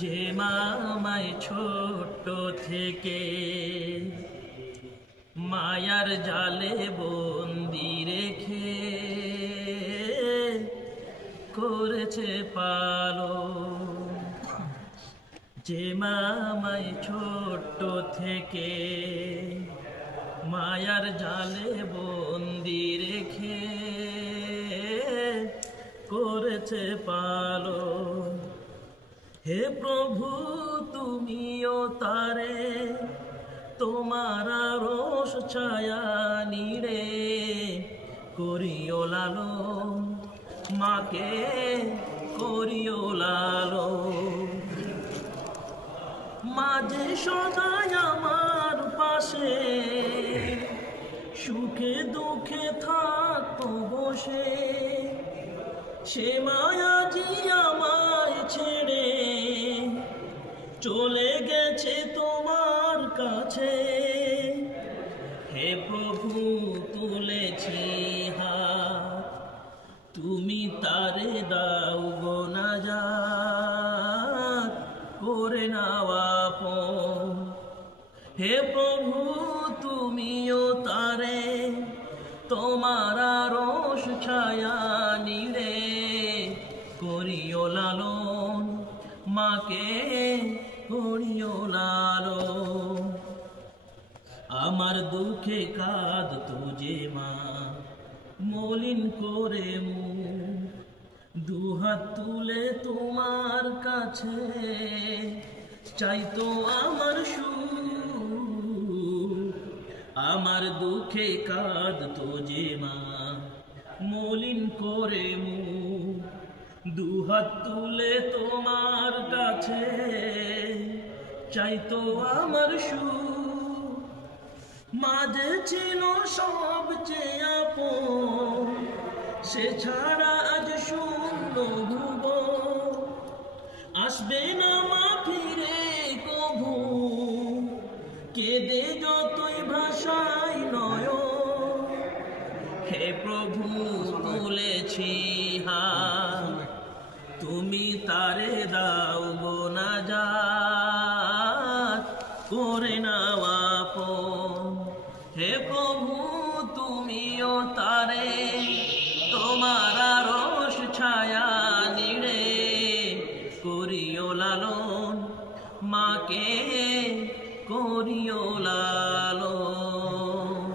যে মামায় ছোট্ট থেকে মায়ার জালে বন্দি রেখে করেছে পালো যে মামায় ছোট্ট থেকে মায়ার জালে বন্দি রেখে করেছে পালো হে প্রভু, তুমিও তারে, তোমার রোষ ছায়া নিরে করিও লালো মাকে করিও লালো মাঝে সদায় আমার পাশে, সুখে দুঃখে থাকতো বসে সে মায়া আমায় চলে গেছে তোমার কাছে। হে প্রভু, তুলেছি হাত। তুমি তারে দাও গো না যা করে নাওয়া হে প্রভু, তুমিও তারে তোমার রোষ ছায়া নিরে করিও লালন মাকে। করিও লালন আমার দুঃখে কাঁদ তুজে মা, মলিন করে মু। দুহাত তুলে তোমার কাছে চাইতো আমার সু আমার দুঃখে কাঁদ তোজে মা, মলিন করে মু। দুহাত তুলে তোমার কাছে চাইতো আমার সু মাঝে ছিল সবচেয়ে আপন সে ছাড়া আজ শূন্য ভুব। আসবে না মা ফিরে কভু কেঁদে যতই ভাষাই নয়। হে প্রভু তুলেছি হা তুমি তারে দাও গোনা যা করে না হে প্রভু, তুমিও তারে, তোমার রস ছায়া নিড়ে করিও লালন, মাকে করিও লালন।